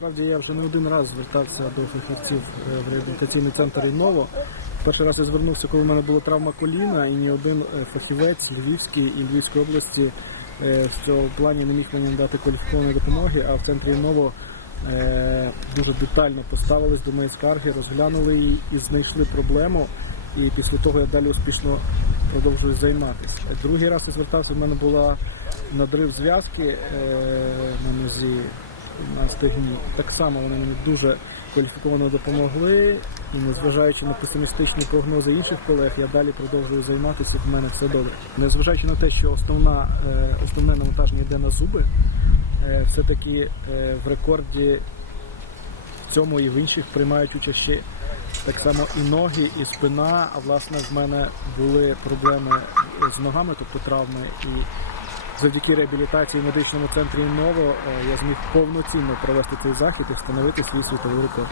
Насправді я вже не один раз звертався до фахівців е, в реабілітаційний центр Інново. Перший раз я звернувся, коли в мене була травма коліна, і ні один е, фахівець Львівський і Львівської області е, в цьому плані не міг мені надати кваліфікованої допомоги, а в центрі Інново дуже детально поставились до моєї скарги, розглянули її і знайшли проблему. І після того я далі успішно продовжую займатися. Другий раз я звертався, в мене була надрив зв'язки на нозі на стегні. Так само вони мені дуже кваліфіковано допомогли. І незважаючи на песимістичні прогнози інших колег, я далі продовжую займатися. В мене все добре. Незважаючи на те, що основна е, основне навантаження йде на зуби, е, все-таки е, в рекорді в цьому і в інших приймають участь ще так само і ноги, і спина. А власне в мене були проблеми з ногами, тобто травми. І завдяки реабілітації в медичному центрі Інново е, я зміг повноцінно провести цей захід і встановити свій світовий рекорд.